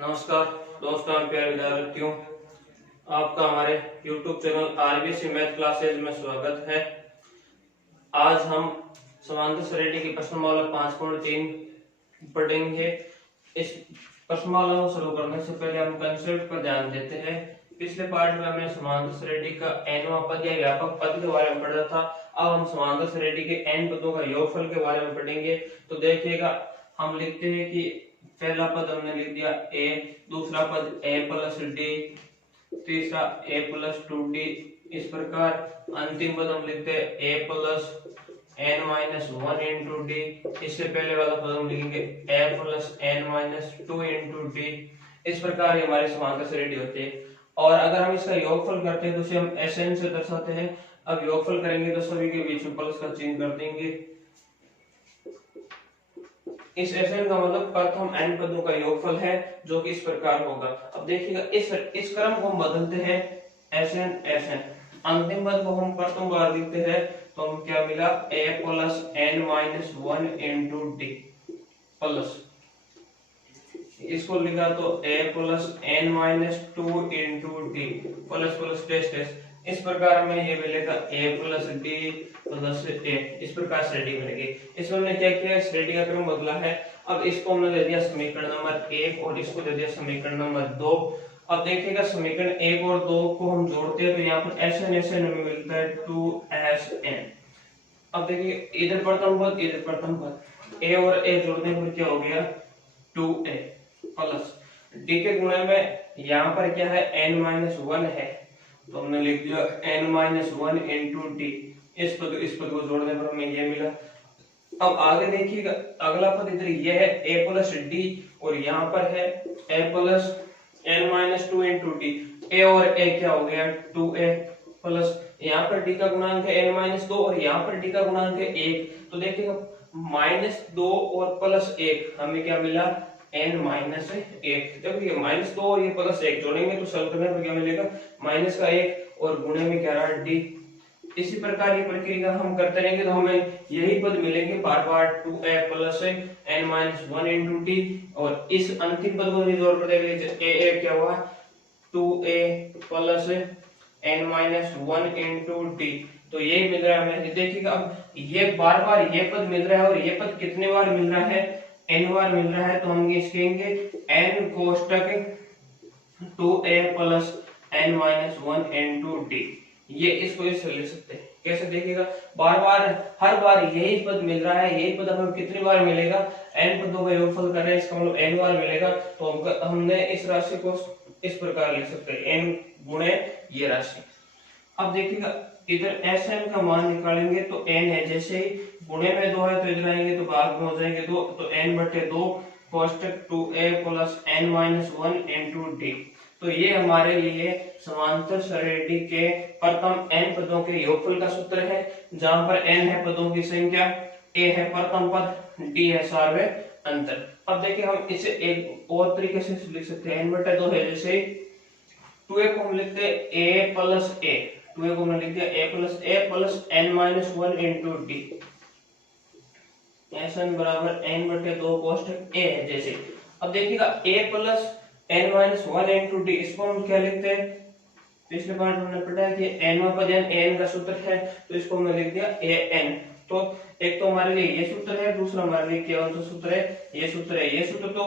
नमस्कार दोस्तों, मैं प्यारे विद्यार्थियों, आपका हमारे YouTube channel RBC math classes में स्वागत है। आज हम समांतर श्रेणी की प्रश्नमाला 5.3 पढ़ेंगे। इस प्रश्नमाला को शुरू करने से पहले हम कंसेप्ट पर ध्यान देते हैं। पिछले पार्ट में हमने समांतर श्रेणी का nवां पद या व्यापक पद के बारे में पढ़ा था। अब हम समांतर श्रेणी के n पदों का योगफल के बारे में पढ़ेंगे। तो देखिएगा, हम लिखते हैं कि पहला पद हमने लिख दिया a, दूसरा पद a प्लस डी, तीसरा a प्लस 2d। इस प्रकार अंतिम पद हम लिखते हैं a plus n minus 1 into D. इससे पहले वाला पद हम लिखेंगे a plus n minus 2 into D. इस प्रकार ये हमारी समांतर श्रेणी होती है। और अगर हम इसका योगफल करते हैं तो उसे हम Sn से दर्शाते हैं। अब योगफल करेंगे तो सभी के बीच में प्लस का चिन्ह कर देंगे। इस Sn का मतलब प्रथम n पदों का योगफल है, जो कि इस प्रकार होगा। अब देखिएगा, इस क्रम को हम बदलते हैं Sn। अंतिम पद को हम प्रथम बार लिखते हैं तो हम क्या मिला a plus n minus 1 into d plus, इसको लिखा तो a plus n minus 2 into d plus plus test test. इस प्रकार हमें ये मिलेगा a plus d plus a। इस प्रकार श्रेणी मिलेगी। इसमें हमने क्या किया, श्रेणी का क्रम बदला है। अब इसको हमने दे दिया समीकरण नंबर 1 और इसको दे दिया समीकरण नंबर 2। अब देखिएगा, समीकरण 1 और 2 को हम जोड़ते हैं तो यहाँ पर Sn हमें मिलता है 2Sn। अब देखिए, इधर प्रथम पद इधर प्रथम पद, a और a जोड़ने पर क्या हो गया 2a प्लस d के गुणे में यहाँ पर क्या है n माइनस 1 है, तो हमने लिख दिया n माइनस 1 इंटू डी। इस पद को जोड़ने पर हमें ये मिला। अब आगे देखिएगा, अगला पद इधर ये है a प्लस डी और यहाँ पर है a plus n minus 2 into D. a और a क्या हो गया 2a प्लस यहाँ पर d का गुणांक है n माइनस 2 और यहाँ पर d का गुणांक है 1। तो देखिएगा, माइनस 2 और प्लस 1 हमें क्या मिला n माइनस 1। जब ये माइनस 2 और ये प्लस 1 जोड़ेंगे तो सॉल्व करने पर क्या मिलेगा माइनस का 1 और गुणे में क्या रहा d। इसी प्रकार ये प्रक्रिया हम करते रहेंगे तो हमें यही पद मिलेंगे बार बार 2a plus n minus 1 into D. और इस अंतिम पद को भी जोड़ कर देंगे, a क्या हुआ 2a plus n minus 1 into D. तो ये मिल रहा है हमें। देखिएगा, अब ये बार बार ये पद मिल रहा है और ये पद कितने बार मिल रहा है n बार मिल रहा है, तो हम इस कहेंगे n कोष्टक 2a plus n minus 1 into D. ये इसको इससे ले सकते हैं। कैसे, देखिएगा, बार बार हर बार यही पद मिल रहा है। यही पद हमें कितनी बार मिलेगा n पदों का योगफल कर रहे हैं, इसका मतलब n बार मिलेगा। तो हमने इस राशि को इस प्रकार लिख सकते हैं n गुणे ये राशि। अब देखिएगा, इधर Sn का मान निकालेंगे तो n है, जैसे ही गुणे में 2 है तो इधर आएंगे तो भाग में हो जाएंगे 2, तो n बटे 2 कोष्टक 2a plus n minus 1 into D. तो ये हमारे लिए समांतर श्रेणी के प्रथम n पदों के योगफल का सूत्र है, जहां पर n है पदों की संख्या, a है प्रथम पद, d है सार्वय अंतर। अब देखिए, हम इसे एक और तरीके से लिख सकते हैं। n बटे 2 है, जैसे 2a को हम लिखते हैं a प्लस a, 2a को हमने लिख दिया a plus n minus 1 into D. Sn बराबर n बटे 2 कोष्टक a है जैसे। अब देखिएगा, a plus n minus 1 into D, इसको हम क्या लिखते हैं, पिछले पार्ट में हमने पढ़ा है कि nवां पद n का सूत्र है, तो इसको हमने लिख दिया an। तो एक तो हमारे लिए ये सूत्र है, दूसरा हमारे लिए क्या सूत्र है, ये सूत्र है। ये सूत्र तो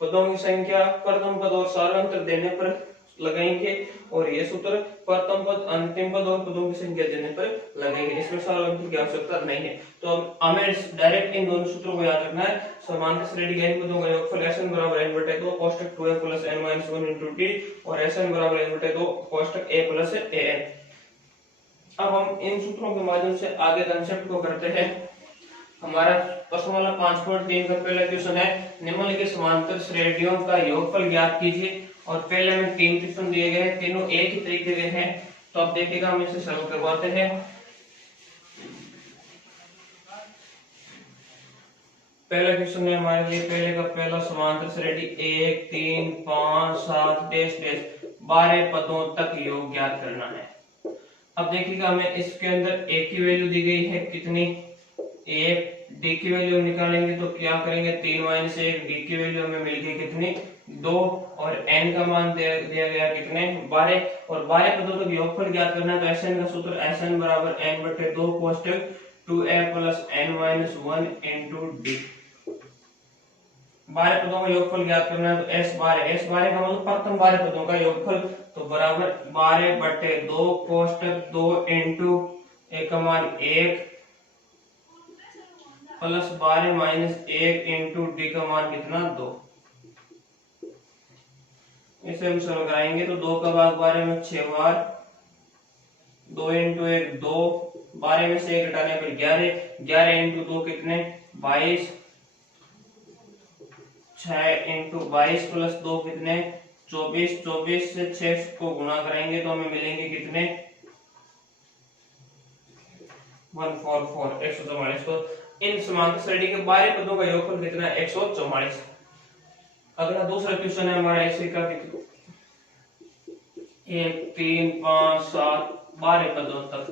पदों की संख्या प्रथम पद और सार्वंतर देने पर लगाएंगे, और ये सूत्र प्रथम पद अंतिम पद और पदों की संख्या देने पर लगाएंगे। इसमें सार्वंतर की आवश्यकता नहीं है। तो हमें डायरेक्ट इन दोनों सूत्रों को याद रखना है। समांतर श्रेणी के n पदों का योगफल Sn बराबर n बटे 2 कोष्टक 2a plus n minus 1 into D और Sn बराबर n बटे 2 कोष्टक a प्लस an। अब हम इन सूत्रों के माध्यम से आगे कंसेप्ट को करते हैं। हमारा प्रश्नमाला 5.3 का पहला क्वेश्चन है, निम्नलिखित समांतर श्रेणियों का योगफल ज्ञात कीजिए। और पहले में 3 क्वेश्चन दिए गए हैं, तीनों एक ही तरीके के हैं। तो अब देखिएगा, हम इसे सॉल्व करवाते हैं। पहला क्वेश्चन है हमारे लिए, पहले का पहला समांतर श्रेणी 1 3 5 7 डैश डैश 12 पदों तक योग ज्ञात करना है। अब देखिएगा, हमें इसके अंदर एक ही वैल्यू दी गई है, कितनी 1 डी की वैल्यू निकालेंगे तो क्या करेंगे, 3 माइनस 1, डी की वैल्यू हमें मिल गई कितनी 2, और n का मान दिया गया कितने 12, और 12 पदों का योगफल ज्ञात करना है तो Sn का सूत्र Sn बराबर n बटे 2 कोष्टक 2a plus n minus 1 into D. 12 पदों का योगफल ज्ञात करना है तो S12 का मतलब प्रथम 12 पदों का योगफल, तो बराबर 12 बटे 2 कोष्टक 2 इंटू a का मान 1 प्लस 12 माइनस 1 इंटू डी का मान कितना 2। इसे हम सरल कराएंगे तो 2 का भाग 12 में 6 बार, 2 इंटू 1 2, 12 में से 1 घटाने पर 11, 11 इंटू 2 कितने 22, 6 इंटू 22 प्लस 2 कितने 24, 24 से 6 को गुणा कराएंगे तो हमें मिलेंगे कितने 144, 144। तो इन समांतर श्रेणी के 12 पदों का योगफल कितना है 144। अगला दूसरा क्वेश्चन है हमारा इसी का 1 3 5 7 12 पदों तक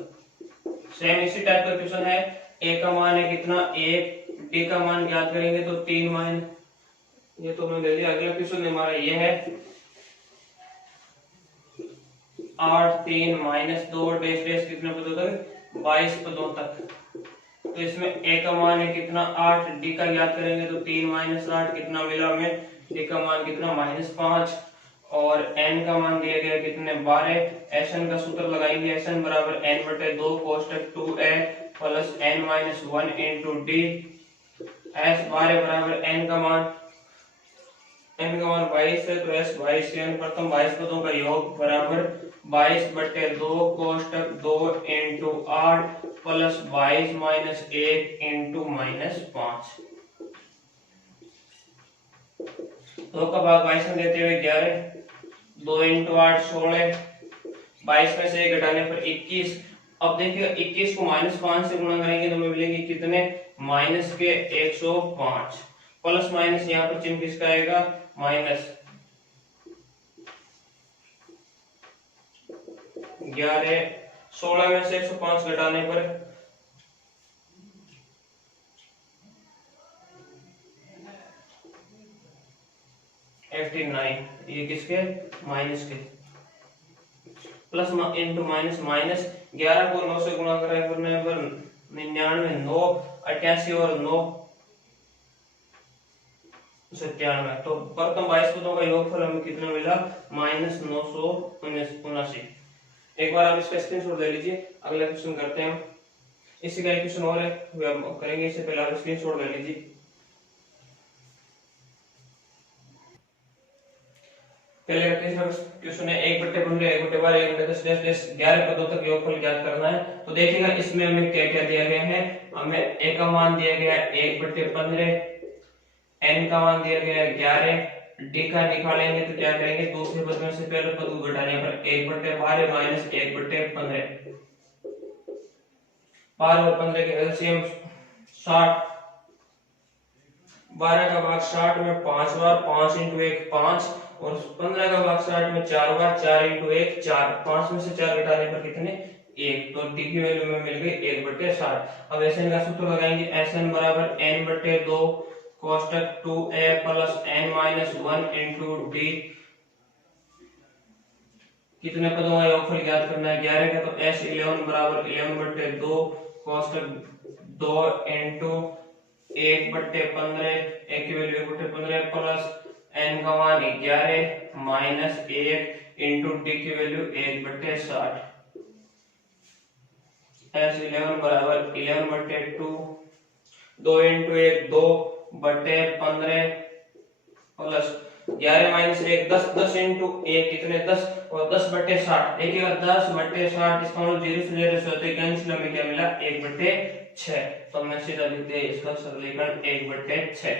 सेम इसी टाइप का क्वेश्चन है। ए का मान है कितना 1, डी का मान ज्ञात करेंगे तो 3 मान, ये तो हमने ले लिया। अगला क्वेश्चन हमारा ये है 8 3 माइनस 2 डैश डैश कितने पदों तक 22 पदों तक। तो इसमें ए का मान है कितना 8, डी का ज्ञात करेंगे तो 3 माइनस 8 कितना मिला हमें, डी का मान कितना -5, और n का मान दिया गया कितने 12। Sn का सूत्र लगाएंगे Sn बराबर n बटे 2 कोष्टक 2a plus n minus 1 into D. S 12 बराबर n का मान 22 है तो S 22 यानी प्रथम 22 पदों का योग बराबर 22 बटे 2 कोष्टक 2 इंटू 8 प्लस 22 माइनस 1 इंटू -5। 2 का भाग 22 में देते हुए 11, 2 इंटू 8 16, 22 में से 1 घटाने पर 21। अब देखिए 21 को -5 से गुणा करेंगे तो हमें मिलेंगे कितने माइनस के 105, प्लस माइनस यहाँ पर चिन्ह किसका आएगा माइनस, 11 16 में से 105 घटाने पर 89, ये किसके माइनस के, प्लस इंटू माइनस, माइनस 11 को 9 से गुणा करने पर 99, 9 88 और 9 97। तो प्रथम 22 पदों का योगफल हमें कितना मिला -979। एक बार आप इसका स्क्रीनशॉट ले लीजिए। अगला क्वेश्चन करते हैं हम, इसी का एक क्वेश्चन और है वो हम करेंगे, इससे पहले आप स्क्रीनशॉट ले लीजिए। पहले का तीसरा क्वेश्चन है 1 बटे 15 1 बटे 12 1 बटे 10 डैश डैश 11 पदों तक योगफल ज्ञात करना है। तो देखिएगा इसमें हमें क्या क्या दिया गया है, हमें a का मान दिया गया है 1 बटे 15, n का मान दिया गया है 11, d का निकालेंगे तो क्या करेंगे दूसरे पद में से पहले पद को घटाने पर 1 बटे 12 माइनस 1 बटे 15, 12 और 15 के एलसीएम 60, 12 का भाग 60 में 5 बार, 5 इंटू 1 5, और 15 का भाग 60 में 4 बार, 4 इंटू 1 4, 5 में से 4 घटाने पर कितने 1, तो डी की वैल्यू में मिल गई 1 बटे 60। अब Sn का सूत्र लगाएंगे Sn बराबर n बटे 2 कोष्टक 2a plus n minus 1 into D. कितने पदों का योगफल ज्ञात करना है 11 का, तो S11 बराबर 11 बटे 2 कोष्टक 2 इंटू 1 बटे 15, एक की वैल्यू 1 बटे 15 प्लस n का मान 11 माइनस 1 इंटू डी की वैल्यू 1 बटे 60। S11 बराबर 11 बटे 2, 2 इंटू 1 2 बटे 15 प्लस 11 माइनस 1 10, 10 इंटू 1 कितने 10, और 10 बटे 60, देखिएगा 10 बटे 60 इसका मतलब 0 से 0 से होते हैं कैंसिल, हमें क्या मिला 1 बटे 6। तो हमने सीधा लिखते हैं इसका सरलीकरण 1 बटे 6।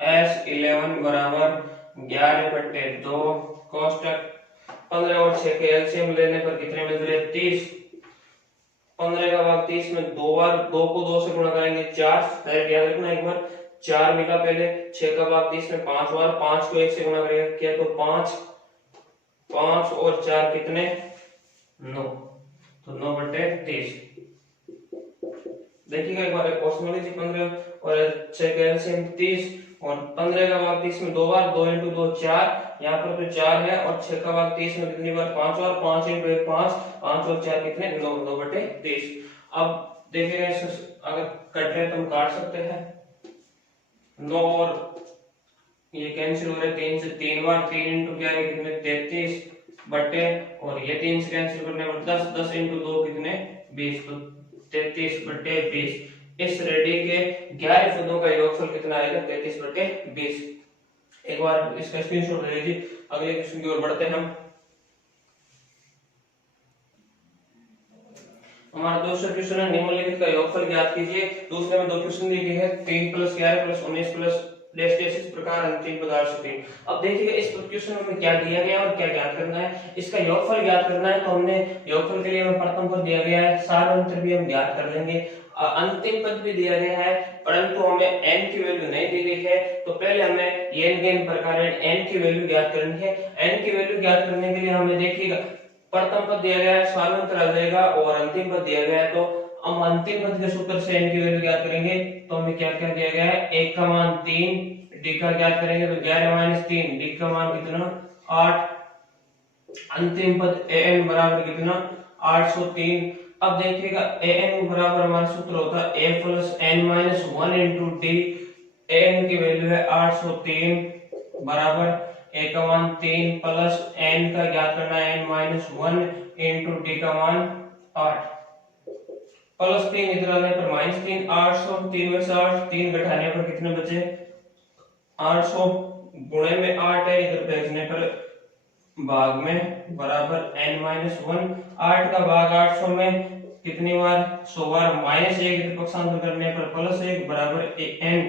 S11 बराबर 11 बटे 2 कोष्टक 15 और 6 के एलसीएम लेने पर कितने मिल रहे 30, 15 का भाग 30 में 2 बार, 2 को 2 से गुणा करेंगे 4, डायरेक्ट याद रखना एक बार 4 मिला पहले, 6 का भाग 30 में 5 बार, 5 को 1 से गुणा करेंगे क्या तो 5, 5 और 4 कितने 9, तो 9 बटे 30। देखिएगा एक बार कॉस्मोलॉजी 15 और 6 का एलसीएम 30 और 15 का भाग 30 में दो बार, 2 इंटू 2 4, यहाँ पर तो 4 है, और 6 का भाग 30 में कितनी बार 5 और 5 इंटू 1 5, 5 और 4 कितने 9, 9/30। अब देखिएगा अगर कट रहे तो हम काट सकते हैं, 9 और ये कैंसिल हो रहे, 3 से 3 बार, 3 इंटू क्या है कितने 33 बटे, और ये 3 से कैंसिल करने पर 10, 10 इंटू 2 कितने 20, तो 33/20। इस रेडी के 11 पदों का योगफल कितना आएगा 33/20। एक बार इसका स्क्रीनशॉट ले लीजिए। अगले क्वेश्चन की ओर बढ़ते हैं हम। हमारा दूसरा क्वेश्चन है निम्नलिखित का योगफल ज्ञात कीजिए। दूसरे में दो क्वेश्चन दिए गए हैं, 3 + 11 + 19 + इस प्रकार अंतिम पदार्थ से 3। अब देखिए इस क्वेश्चन में क्या दिया गया और क्या ज्ञात करना है। इसका योगफल ज्ञात करना है तो हमने योगफल के लिए हमें प्रथम पद दिया गया है, सारांतर भी हम ज्ञात कर लेंगे, अंतिम पद भी दिया गया है, परंतु हमें n की वैल्यू नहीं दी गई है। तो पहले हमें n प्रकार n की वैल्यू ज्ञात करनी है। n की वैल्यू ज्ञात करने के लिए हमें देखिएगा प्रथम पद दिया गया है, सारांतर आ जाएगा, और अंतिम पद दिया गया है, तो हम अंतिम पद के सूत्र से n की वैल्यू ज्ञात करेंगे। तो हमें क्या क्या दिया गया है, 1 का मान 3, d का ज्ञात करेंगे तो 11 - 3, d का मान कितना 8, अंतिम पद an बराबर कितना 803। अब देखिएगा an बराबर हमारा सूत्र होता है a + n - 1 * d। an की वैल्यू है 803 बराबर a का मान 3 प्लस n का ज्ञात करना है n - 1 * d का मान 8 प्लस 3 इधर आने पर -3, 800, 3 में से 8, 3 घटाने पर कितने बचे 800, गुणे में 8 है, इधर भेजने पर भाग में बराबर n - 1। 8 का भाग 800 में कितनी बार 100 बार, -1 इधर पक्षांतर करने पर +1 बराबर n,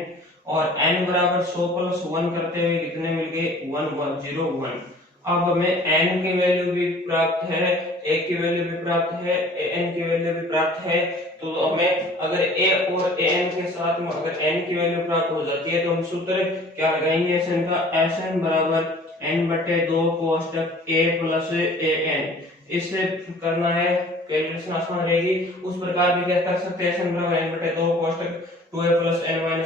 और n बराबर 100 + 1 करते हुए कितने मिल गए 1101। अब हमें n की वैल्यू भी प्राप्त है, a की वैल्यू भी प्राप्त है, an की वैल्यू भी प्राप्त है। तो हमें अगर a और an के साथ में अगर n की वैल्यू प्राप्त हो जाती है तो हम सूत्र क्या लगाएंगे Sn का, Sn बराबर n/2 कोष्टक a + an। इससे करना है कैलकुलेशन आसान रहेगी। उस प्रकार भी क्या कर सकते हैं, Sn बराबर n/2 कोष्टक 2a + n - 1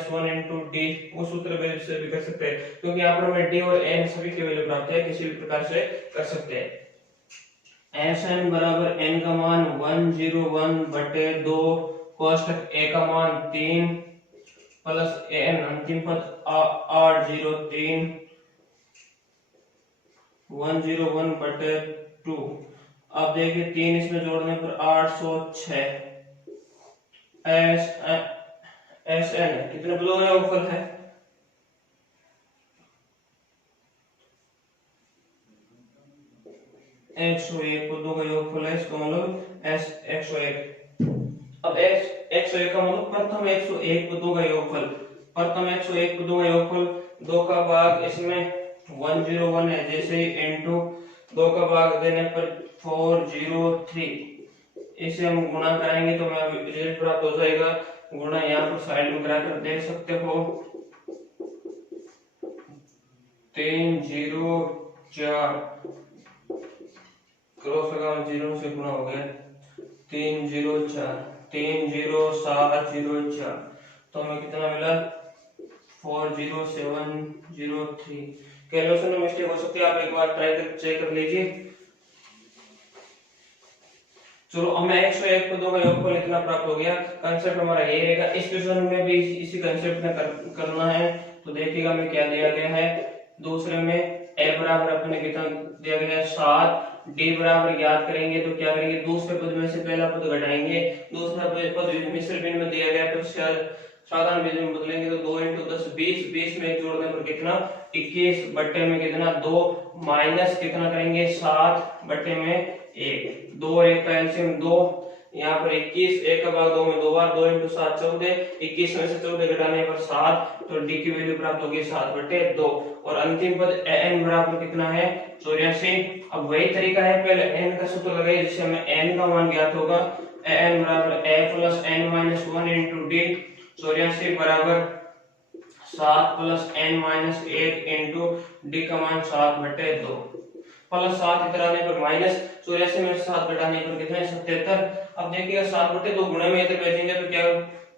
* d, वो सूत्र से भी कर सकते हैं, क्योंकि यहाँ पर हमें d और n सभी की वैल्यू प्राप्त है, किसी भी प्रकार से कर सकते हैं। Sn बराबर n का मान 101/2 कोष्टक a का मान 3 प्लस an, अंतिम पद 803, 101/2। अब देखिए 3 इसमें जोड़ने पर 806। Sn कितने पदों का योगफल है, एक 101 पदों का योगफल है, इसका मतलब s 101। अब s 101 का मतलब प्रथम 101 पदों का योगफल, प्रथम 101 पदों का योगफल 2 का भाग इसमें 101 है, जैसे ही इनटू 2 का भाग देने पर 403, इसे हम गुणा कराएंगे तो हमें रिजल्ट प्राप्त हो जाएगा। गुणा यहाँ पर साइड में कराकर देख सकते हो, 304 क्रॉस लगा 0 से गुणा हो गया 304, 30704, तो हमें कितना मिला 40703। कैलकुलेशन में मिस्टेक हो सकती है, आप एक बार ट्राई कर चेक कर लीजिए। चलो हमें 101 पदों का योगफल इतना प्राप्त हो गया। कांसेप्ट हमारा ये रहेगा, इस क्वेश्चन में भी इसी कांसेप्ट में करना है। तो देखिएगा हमें क्या दिया गया है, दूसरे में a बराबर अपने कितना दिया गया है 7, d बराबर ज्ञात करेंगे तो क्या करेंगे, दूसरे पद में से पहला पद घटाएंगे, दूसरा पद मिश्र भिन्न में दिया गया तो साधारण बीज में बदलेंगे तो 2 × 10 20, 20 में जोड़ने पर कितना 21 बट्टे में कितना 2, माइनस कितना करेंगे 7 बट्टे में 1, 2 और 1 का एलसीएम 2, यहाँ पर 21, 1 का भाग 2 में 2 बार, 2 × 7 14, 21 में से 14 घटाने पर 7, तो d की वैल्यू प्राप्त होगी 7/2, और अंतिम पद n बराबर कितना है 84। अब वही तरीका है, पहले n का सूत्र लगाइए जिससे हमें n का मान ज्ञात होगा, n बराबर a + n - 1 * d, 84 बराबर 7 + n - 1 * d का मान 7/2, प्लस 7 इधर आने पर माइनस 84 में 7 घटाने पर कितना 77। अब देखिएगा 7/2 गुणे में इधर भेजेंगे तो क्या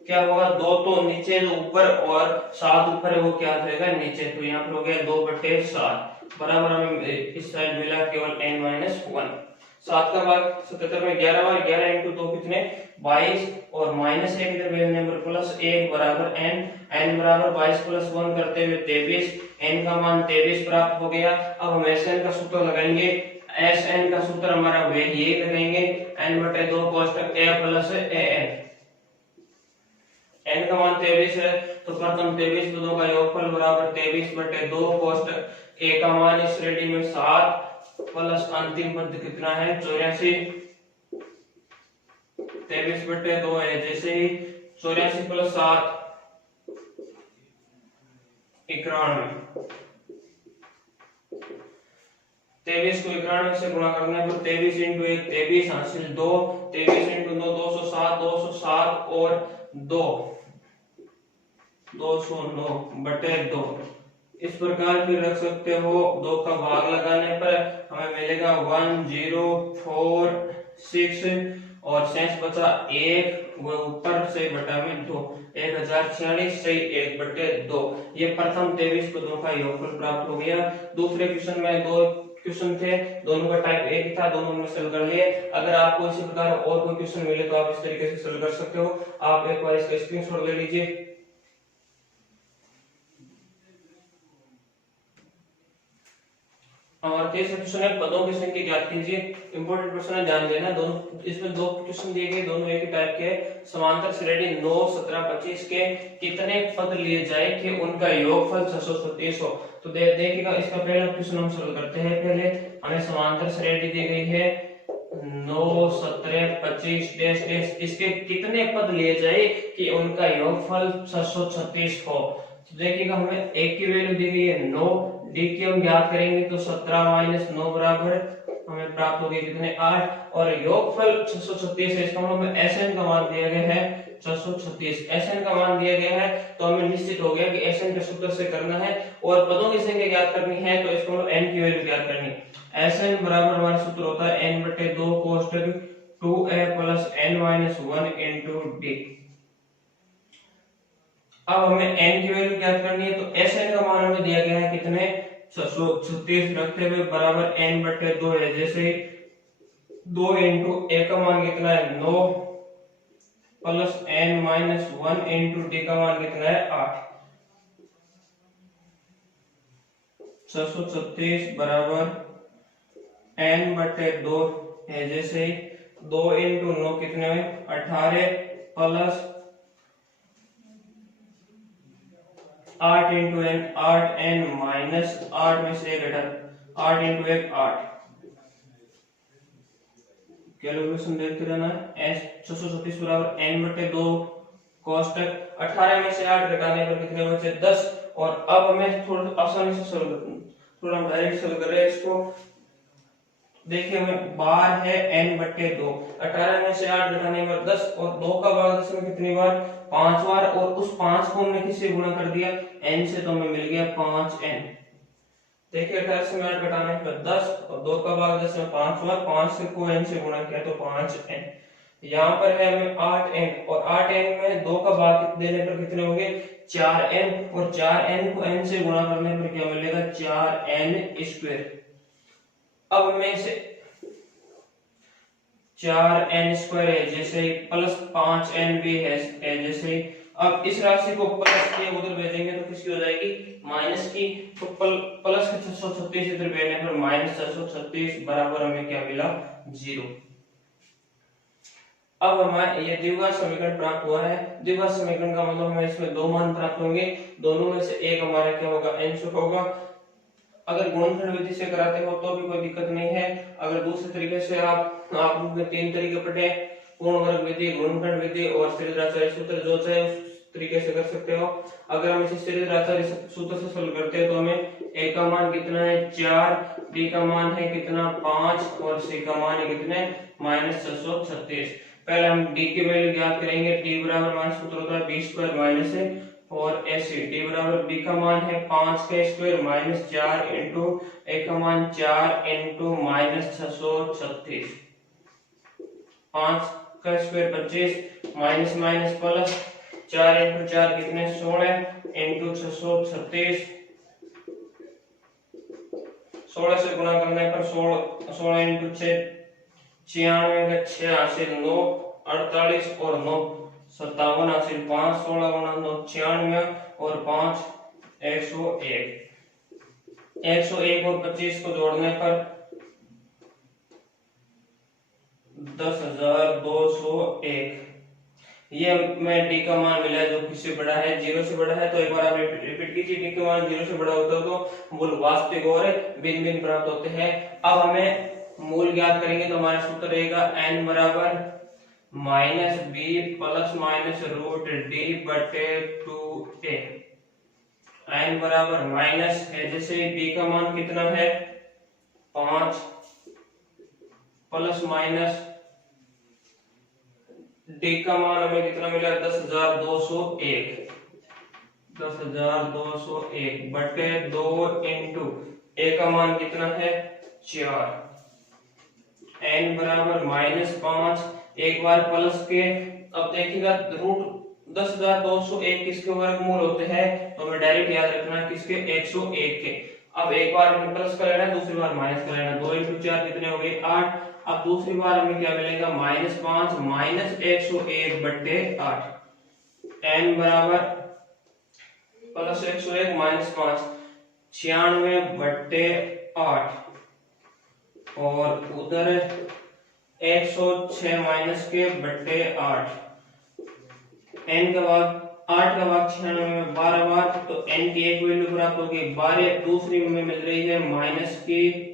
क्या होगा, 2 तो नीचे जो ऊपर और 7 ऊपर है वो क्या रहेगा नीचे, तो यहाँ पर हो गया 2/7 बराबर हमें इस साइड मिला केवल n-1। 7 का भाग 77 में 11 बार, 11 इंटू 2 कितने 22 और माइनस 1 इधर बेस नंबर प्लस 1 बराबर n बराबर 22 प्लस 1 करते हुए 23, n का मान 23 प्राप्त हो गया। अब हम Sn का सूत्र लगाएंगे, Sn का सूत्र हमारा वे यही लगाएंगे n/2 कोष्टक a plus an। n का मान 23 है तो प्रथम 23 पदों का योगफल बराबर 23/2 कोष्टक a का मान इस रेडी में 7 प्लस अंतिम पद कितना है 84, 23/2 है जैसे ही 84 प्लस 7 91, 23 को 91 से गुणा करने पर 23 इंटू 1 23 हासिल 2, 23 इंटू 2 207, 207 और 2 209/2। इस प्रकार भी रख सकते हो, 2 का भाग लगाने पर हमें मिलेगा 1046 और शेष बचा 1 वो ऊपर से बटा में 2, 1046 से 1/2। ये प्रथम 23 पदों का योगफल प्राप्त हो गया। दूसरे क्वेश्चन में 2 क्वेश्चन थे, दोनों का टाइप एक ही था, दोनों में सॉल्व कर लिए। अगर आपको इसी प्रकार और कोई क्वेश्चन मिले तो आप इस तरीके से सॉल्व कर सकते हो। आप एक बार इसका स्क्रीनशॉट ले लीजिए। और तीसरा क्वेश्चन है पदों की संख्या ज्ञात कीजिए। इंपॉर्टेंट क्वेश्चन है, ध्यान देना। दोनों इसमें 2 क्वेश्चन दिए गए, दोनों एक ही टाइप के। समांतर श्रेणी 9 17 25 के कितने पद लिए जाए कि उनका योगफल 636 हो। तो देखिएगा इसका पहला क्वेश्चन हम सॉल्व करते हैं। पहले हमें समांतर श्रेणी दी गई है 9 17 25 डैश डैश, इसके कितने पद लिए जाए कि उनका योगफल 636 हो। तो देखिएगा हमें एक की वैल्यू दी गई है 9, डी की हम ज्ञात करेंगे तो 17 - 9 बराबर हमें प्राप्त होगी कितने 8, और योगफल 636 है। इसका मतलब हमें Sn का मान दिया गया है 636, Sn का मान दिया गया है तो हमें निश्चित हो गया कि Sn के सूत्र से करना है और पदों की संख्या ज्ञात करनी है तो इसको मतलब n की वैल्यू ज्ञात करनी है। Sn बराबर हमारा सूत्र होता है n/2 कोष्टक 2a + n-1 into d। अब हमें n की वैल्यू ज्ञात करनी है तो Sn का मान हमें दिया गया है कितने 636 रखते हुए बराबर n/2 है। जैसे 2 इंटू a का मान कितना है 9 प्लस n-1 इंटू d का मान कितना है 8। 636 बराबर n/2 है। जैसे 2 इंटू 9 कितने हुए 18 plus 8 into n 8n minus 8 में से 1 घटा 8 इंटू 1 8। कैलकुलेशन देखते रहना है। 636 बराबर n/2 कोष्टक 18 में से 8 घटाने पर कितने बचे 10। और अब हमें थोड़ा आसानी से सॉल्व थोड़ा हम डायरेक्ट सॉल्व कर रहे हैं इसको। देखिए हमें बार है n/2, 18 में से 8 घटाने पर 10 और 2 का भाग 10 में कितनी बार 5 बार, और उस 5 को हमने किससे गुणा कर दिया n से, तो हमें मिल गया 5n। देखिए 18 से 8 घटाने पर 10 और 2 का भाग 10 में 5 बार, 5 से को n से गुणा किया तो 5n। यहाँ पर है हमें 8n और 8n में 2 का भाग देने पर कितने होंगे 4n, और 4n को n से गुणा करने पर क्या मिलेगा 4n²। अब हमें इसे 4n² है जैसे प्लस 5n भी है जैसे। अब इस राशि को प्लस के उधर भेजेंगे तो किसकी हो जाएगी माइनस की, तो प्लस के 636 इधर भेजने पर माइनस 636 बराबर हमें क्या मिला 0। अब हमारे ये द्विघात समीकरण प्राप्त हुआ है। द्विघात समीकरण का मतलब हमें इसमें 2 मान प्राप्त होंगे, दोनों में से एक हमारा क्या होगा n होगा। अगर गुणनखंड विधि से कराते हो तो भी कोई दिक्कत नहीं है। अगर दूसरे तरीके से आपने 3 तरीके पढ़े, पूर्ण वर्ग विधि, गुणनखंड विधि और श्रीधराचार्य सूत्र, जो चाहे उस तरीके से कर सकते हो। अगर हम इसे श्रीधराचार्य सूत्र से सोल्व करते हैं तो हमें a का मान कितना है 4, b का मान है कितना 5 और c का मान है कितने -636। पहले हम d की वैल्यू ज्ञात करेंगे। d बराबर मान सूत्र होता है b² माइनस और ऐसे d बराबर b का मान है 5 का स्क्वायर माइनस 4 इंटू a का मान 4 इंटू -636। 5 का square 25 minus minus plus 4 into 4 कितने 16 इंटू 636, 16 से गुना करने पर 16 इंटू 6 96 का 6 हासिल 9 48 और 9 57 हासिल 5 16 गुना 9 96 और 5 101, 101 और 25 को जोड़ने पर 10,201। ये हमें डी का मान मिला है जो किससे बड़ा है, 0 से बड़ा है। तो एक बार आप रिपीट कीजिए, डी का मान 0 से बड़ा होता है तो मूल वास्तविक और भिन्न भिन्न प्राप्त होते हैं। अब हमें मूल ज्ञात करेंगे तो हमारा सूत्र रहेगा n बराबर minus b plus minus root d बटे 2a। n बराबर माइनस है, जैसे b का मान कितना है 5 प्लस माइनस d का मान हमें कितना मिला 10,201, 10,201 बटे 2 इंटू a का मान कितना है 4, n बराबर -5, एक बार प्लस के। अब देखिएगा रूट 10,201 किसके वर्गमूल होते हैं, तो हमें डायरेक्ट याद रखना है किसके 101 के। अब एक बार हमें प्लस कर लेना है, दूसरी बार माइनस कर लेना। 2 इंटू 4 कितने हो गए 8। अब दूसरी बार हमें क्या मिलेगा -5 माइनस 101 बटे 8, n बराबर प्लस 101 -5 96 बटे 8 और उधर 106 माइनस के बटे 8, n का भाग 8 का भाग 96 में 12 बार, तो n की एक वैल्यू प्राप्त होगी 12। दूसरी में मिल रही है माइनस की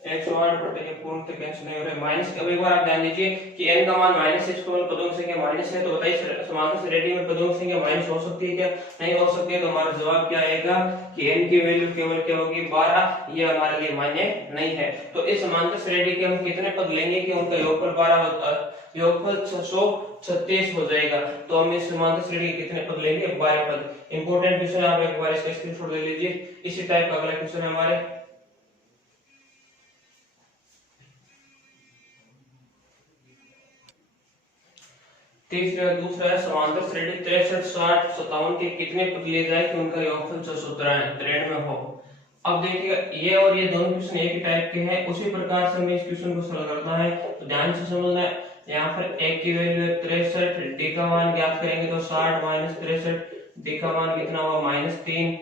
108 बटे के पूर्ण तक कैंसिल नहीं हो रहे माइनस। अब एक बार आप ध्यान दीजिए कि n का मान माइनस है, इसको पदों की संख्या माइनस है, तो बताइए समांतर श्रेणी में पदों की संख्या माइनस हो सकती है क्या, नहीं हो सकती है। तो हमारा जवाब क्या आएगा कि n की वैल्यू केवल क्या होगी 12, ये हमारे लिए मान्य नहीं है। तो इस समांतर श्रेणी के हम कितने पद लेंगे कि उनका योगफल 12 योगफल 636 हो जाएगा। तो हम इस समांतर श्रेणी के कितने पद लेंगे 12 पद। इंपॉर्टेंट क्वेश्चन, आप एक बार इसका स्क्रीनशॉट ले लीजिए। इसी टाइप का अगला क्वेश्चन है हमारे दूसरा है समांतर श्रेणी 63 60 57 के कितने पद लिए जाए कि उनका योगफल 693 हो। अब देखिएगा ये और ये दोनों क्वेश्चन एक ही टाइप के हैं, उसी प्रकार से हमें इस क्वेश्चन को सॉल्व करना है। तो ध्यान से समझना है, यहाँ पर एक की वैल्यू है 63, डी का मान ज्ञात करेंगे तो 60 माइनस 63, डी का मान कितना हुआ -3,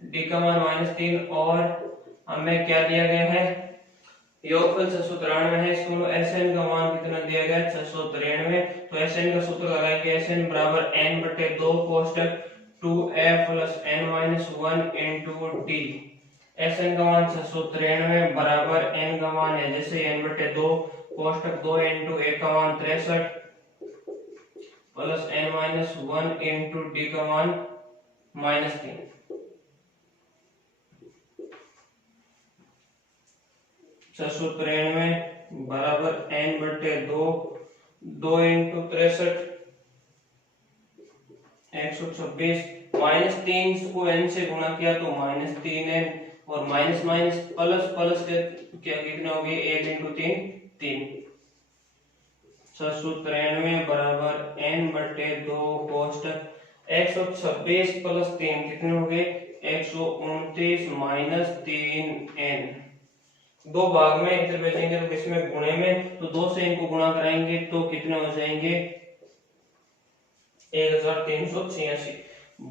डी का मान -3 और हमें क्या दिया गया है योगफल 693 है। इसको Sn का मान कितना दिया गया 693। तो Sn का सूत्र लगाएंगे Sn बराबर n बटे 2 कोष्टक 2f plus n minus 1 into D. Sn का मान 693 बराबर n का मान है जैसे n बटे 2 कोष्टक 2 इंटू a का मान 63 plus n minus 1 into D का मान -3। 693 बराबर n बटे 2 2 इंटू 63 126 -3 को n से गुणा किया तो -3n और माइनस माइनस प्लस प्लस के क्या कितने हो गए 1 इंटू 3 3। 693 बराबर n बटे 2 कोष्टक 126 प्लस 3 कितने हो गए 129 माइनस 3n। दो भाग में इधर भेजेंगे तो किसमें गुणे में, तो 2 से इनको गुणा कराएंगे तो कितने हो जाएंगे 1386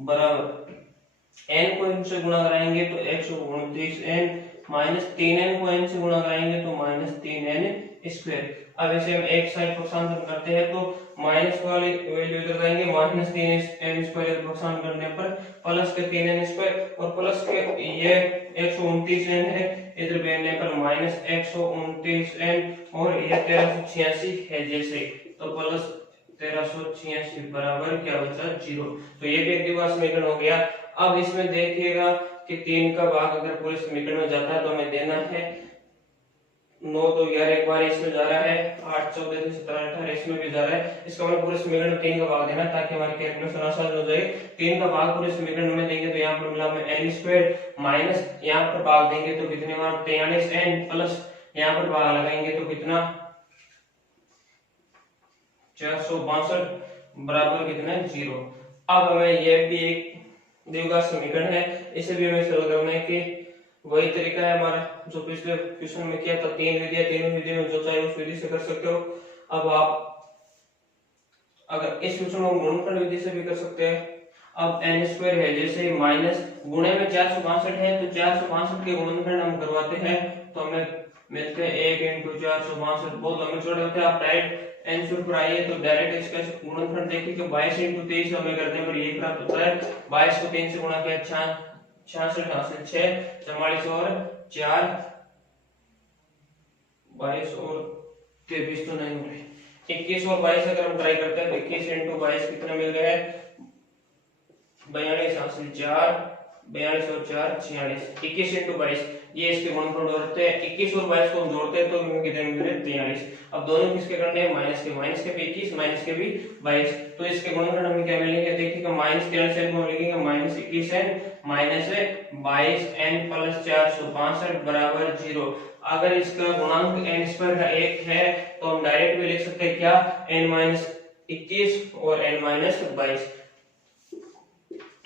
बराबर n को इनसे गुणा कराएंगे तो 129n माइनस 3n को n से गुणा कराएंगे तो -3n स्क्वायर। अब ऐसे हम एक साइड पक्षांतर करते हैं तो माइनस वाली वैल्यू इधर लाएंगे -3n स्क्वायर पक्षांतर करने पर प्लस के 3n स्क्वायर और प्लस के ये 129n है इधर भेजने पर -129n और ये 1386 है जैसे, तो प्लस 1386 बराबर क्या बचा 0। तो ये भी एक दिवस समीकरण हो गया। अब इसमें देखिएगा कि 3 का भाग अगर पूरे समीकरण में जाता है तो हमें देना है 9 तो 11 एक बार इसमें जा रहा है 8 14 17 18 इसमें भी जा रहा है। इसका मतलब पूरे समीकरण में 3 का भाग देना ताकि हमारी कैलकुलेशन आसान हो जाए। 3 का भाग पूरे समीकरण में देंगे तो यहाँ पर मिला हमें n स्क्वायर माइनस यहाँ पर भाग देंगे तो कितने बार 43n प्लस यहाँ पर भाग लगाएंगे तो कितना 462 बराबर कितना है 0। अब हमें यह भी एक द्विघात समीकरण है, इसे भी हमें सरल करना है कि वही तरीका है हमारा जो पिछले क्वेश्चन में किया था। तीन विधियां, तीनों विधि में जो चाहे उस विधि से कर सकते हो। अब आप अगर इस क्वेश्चन को गुणनखंड विधि से भी कर सकते हैं। अब n स्क्वायर है, जैसे माइनस गुणे में 462 है तो 462 के गुणनखंड हम करवाते हैं तो हमें मिलते हैं 1 × 462। बहुत लंबे छोटे होते हैं। आप डायरेक्ट n स्क्वायर पर आइए तो डायरेक्ट इसका गुणनखंड देखिए कि 22 × 23 हमें करने पर ये प्राप्त होता है। 22 को 3 से गुणा किया 66 हासिल 6 44 और 4 22 और 23 तो नहीं मिले। 21 और 22 अगर हम ट्राई करते हैं तो 21 × 22 कितने मिल रहे हैं 42 हासिल 4 42 और 4 46। 21 × 22 ये इसके गुणनखंड होते हैं। 21 और 22 को हम जोड़ते हैं तो हमें कितने मिल रहे हैं 43। अब दोनों किसके करने हैं माइनस के भी 21 माइनस के भी 22, तो इसके गुणनखंड हमें क्या मिलेंगे देखिएगा माइनस 43 को लिखेंगे minus 21n minus 22n plus 462 बराबर 0। अगर इसका गुणांक n स्क्वायर का 1 है तो हम डायरेक्ट भी लिख सकते हैं क्या n - 21 और n - 22।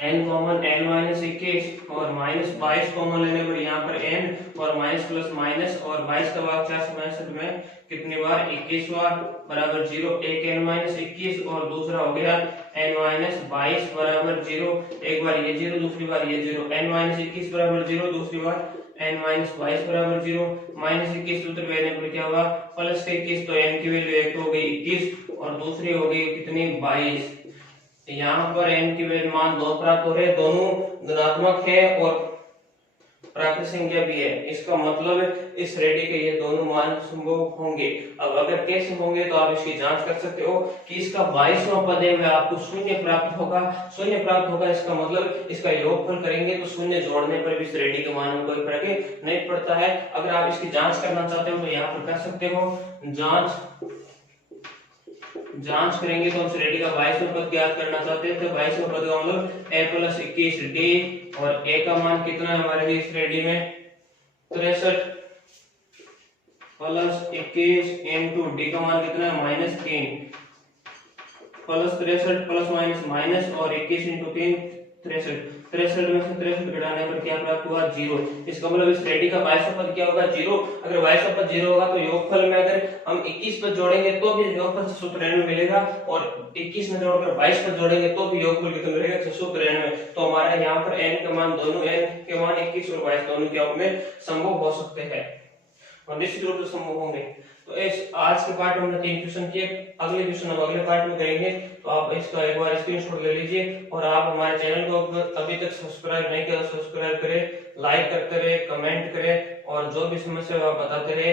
n कॉमन n - 21 और -22 कॉमन लेने पर यहाँ पर n और माइनस प्लस माइनस और 22 का भाग 462 में कितनी बार 21 बार बराबर 0। एक n - 21 और दूसरा हो गया n - 22 बराबर 0। एक बार ये 0 दूसरी बार ये 0। n - 21 बराबर 0 दूसरी बार n - 22 बराबर 0। -21 सूत्र में लेने पर क्या होगा प्लस 21, तो n की वैल्यू एक हो गई 21 और दूसरी हो गई कितनी 22। यहाँ पर n की वैल्यू मान 2 प्राप्त हो रहे, दोनों धनात्मक है और प्राकृत संख्या भी है। इसका मतलब इस श्रेणी के ये दोनों मान संभव होंगे। अब अगर कैसे होंगे तो आप इसकी जांच कर सकते हो कि इसका 22वां पद है वह आपको शून्य प्राप्त होगा। शून्य प्राप्त होगा इसका मतलब इसका योगफल करेंगे तो शून्य जोड़ने पर भी श्रेणी के मान में कोई फर्क नहीं पड़ता है। अगर आप इसकी जांच करना चाहते हो तो यहाँ पर कर सकते हो। जांच करेंगे तो हम श्रेणी का 22वां पद ज्ञात करना चाहते हैं तो 22वां पद का मतलब a + 21d और a का मान कितना है हमारे लिए श्रेणी में 63 प्लस 21 इनटू d का मान कितना है -3 प्लस 63 प्लस माइनस माइनस और 21 × 3 63। 63 में से 63 घटाने पर क्या प्राप्त हुआ 0। इसका मतलब इस श्रेणी का 22वां पद क्या होगा 0। अगर 22वां पद 0 होगा तो योगफल में अगर हम 21 पद जोड़ेंगे तो भी योगफल 693 मिलेगा और 21 में जोड़कर 22 पद जोड़ेंगे तो भी योगफल कितना मिलेगा 693। तो हमारा यहाँ पर n का मान दोनों n के मान 21 और 22 दोनों क्या होंगे संभव हो सकते हैं और निश्चित रूप से संभव होंगे। तो इस आज के पार्ट में हमने 3 क्वेश्चन किए। अगले क्वेश्चन हम अगले पार्ट में करेंगे तो आप इसका एक बार स्क्रीनशॉट ले लीजिए और आप हमारे चैनल को अभी तक सब्सक्राइब नहीं किया तो सब्सक्राइब करें, लाइक करते रहे, कमेंट करें और जो भी समस्या आप बताते रहे।